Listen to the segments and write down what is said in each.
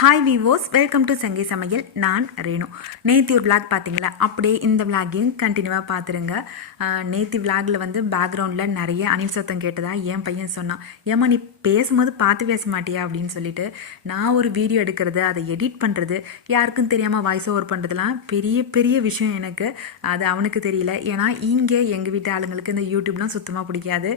Hi viewers welcome to சங்கி சமையல் நான் ரேணு. நேத்தி ஒரு விளாக் பார்த்தீங்களா? அப்படியே இந்த விளாகையும் கண்டினியூவாக பார்த்துருங்க. நேத்தி விளாகில் வந்து பேக்ரவுண்டில் நிறைய அணில் சத்தம் கேட்டதா? என் பையன் சொன்னான் ஏம்மா நீ பேசும்போது பார்த்து பேச மாட்டியா? அப்படின்னு சொல்லிட்டு நான் ஒரு வீடியோ எடுக்கிறது அதை எடிட் பண்ணுறது யாருக்கும் தெரியாமல் வாய்ஸ் ஓவர் பண்ணுறதுலாம் பெரிய பெரிய விஷயம் எனக்கு. அது அவனுக்கு தெரியல. ஏன்னா இங்கே எங்கள் வீட்டு ஆளுங்களுக்கு இந்த யூடியூப்லாம் சுத்தமாக பிடிக்காது.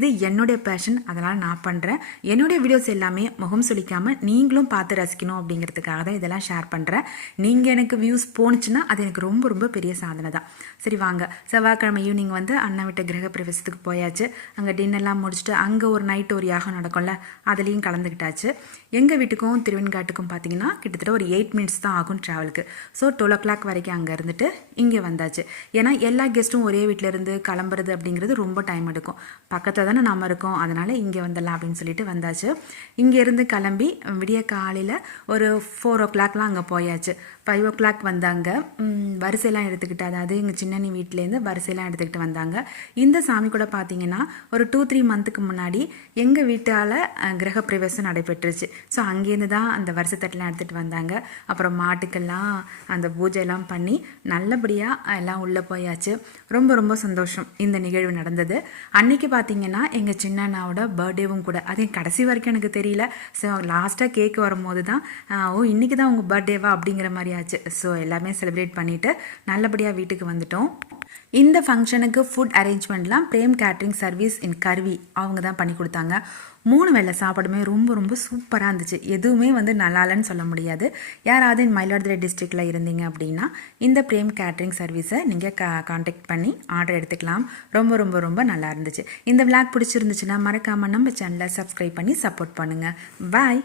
இது என்னுடைய பேஷன் அதனால் நான் பண்ணுறேன் என்னுடைய வீடியோஸ் எல்லாமே முகம் சொல்லிக்காமல் நீங்களும் பார்த்து ரசிக்கணும் அப்படிங்கிறதுக்காக தான் இதெல்லாம் ஷேர் பண்ணுறேன் நீங்கள் எனக்கு வியூஸ் போணுச்சுன்னா அது எனக்கு ரொம்ப ரொம்ப பெரிய சாதனை தான். சரி வாங்க. செவ்வாய்க்கிழமை ஈவினிங் வந்து அண்ணன் விட்ட கிரக பிரவேசத்துக்கு போயாச்சு. அங்கே டின்னர்லாம் முடிச்சுட்டு அங்கே ஒரு நைட் ஒரு யாகம் நடக்கும்ல அதுலேயும் கலந்துக்கிட்டாச்சு எங்கள் வீட்டுக்கும் திருவெண்காட்டுக்கும் பார்த்தீங்கன்னா கிட்டத்தட்ட ஒரு எயிட் மினிட்ஸ் தான் ஆகும் ட்ராவலுக்கு ஸோ டுவெல் ஓ கிளாக் வரைக்கும் அங்கே இருந்துட்டு இங்கே வந்தாச்சு. ஏன்னா எல்லா கெஸ்ட்டும் ஒரே வீட்டில் இருந்து கிளம்புறது அப்படிங்கிறது ரொம்ப டைம் எடுக்கும். பக்கத்தில் தானே நம்ம இருக்கோம். அதனால் இங்கே வந்துடலாம் அப்படின்னு சொல்லிட்டு வந்தாச்சு. இங்கேருந்து கிளம்பி விடிய காலையில் ஒரு ஃபோர் ஓ கிளாக்லாம் அங்கே போயாச்சு. ஃபைவ் ஓ கிளாக் வந்தாங்க வரிசையெல்லாம் எடுத்துக்கிட்டு அதாவது எங்கள் சின்னனி வீட்டிலேருந்து வரிசையெல்லாம் எடுத்துக்கிட்டு வந்தாங்க. இந்த சாமி கூட பார்த்தீங்கன்னா ஒரு டூ த்ரீ மந்த்துக்கு முன்னாடி எங்கள் வீட்டால் கிரகப்பிரவேசம் நடைபெற்றுச்சு. ஸோ அங்கேருந்து தான் அந்த வருஷத்தட்டெல்லாம் எடுத்துகிட்டு வந்தாங்க. அப்புறம் மாட்டுக்கெல்லாம் அந்த பூஜையெல்லாம் பண்ணி நல்லபடியாக எல்லாம் உள்ளே போயாச்சு. ரொம்ப ரொம்ப சந்தோஷம் இந்த நிகழ்வு நடந்தது. அன்னைக்கு பார்த்தீங்கன்னா எங்கள் சின்னண்ணாவோட பர்த்டேவும் கூட அது கடைசி வரைக்கும் எனக்கு தெரியல. ஸோ லாஸ்ட்டாக கேக் வரும்போது தான் ஓ இன்றைக்கி தான் உங்கள் பர்த்டேவா அப்படிங்கிற மாதிரி ஆச்சு. ஸோ எல்லாமே செலிப்ரேட் பண்ணிவிட்டு நல்லபடியாக வீட்டுக்கு வந்துட்டோம். இந்த ஃபங்க்ஷனுக்கு ஃபுட் அரேஞ்ச்மெண்ட்லாம் பிரேம் கேட்ரிங் சர்வீஸ் இன் கருவி அவங்க தான் பண்ணி கொடுத்தாங்க. மூணு வேளை சாப்பாடுமே ரொம்ப ரொம்ப சூப்பராக இருந்துச்சு. எதுவுமே வந்து நல்லா இல்லைன்னு சொல்ல முடியாது. யாராவது மயிலாடுதுறை டிஸ்ட்ரிக்டில் இருந்தீங்க அப்படின்னா இந்த பிரேம் கேட்ரிங் சர்வீஸை நீங்கள் கா காண்டாக்ட் பண்ணி ஆர்டர் எடுத்துக்கலாம். ரொம்ப ரொம்ப ரொம்ப நல்லா இருந்துச்சு. இந்த விளாக் பிடிச்சிருந்துச்சுன்னா மறக்காமல் நம்ம சேனலை சப்ஸ்கிரைப் பண்ணி சப்போர்ட் பண்ணுங்கள் பாய்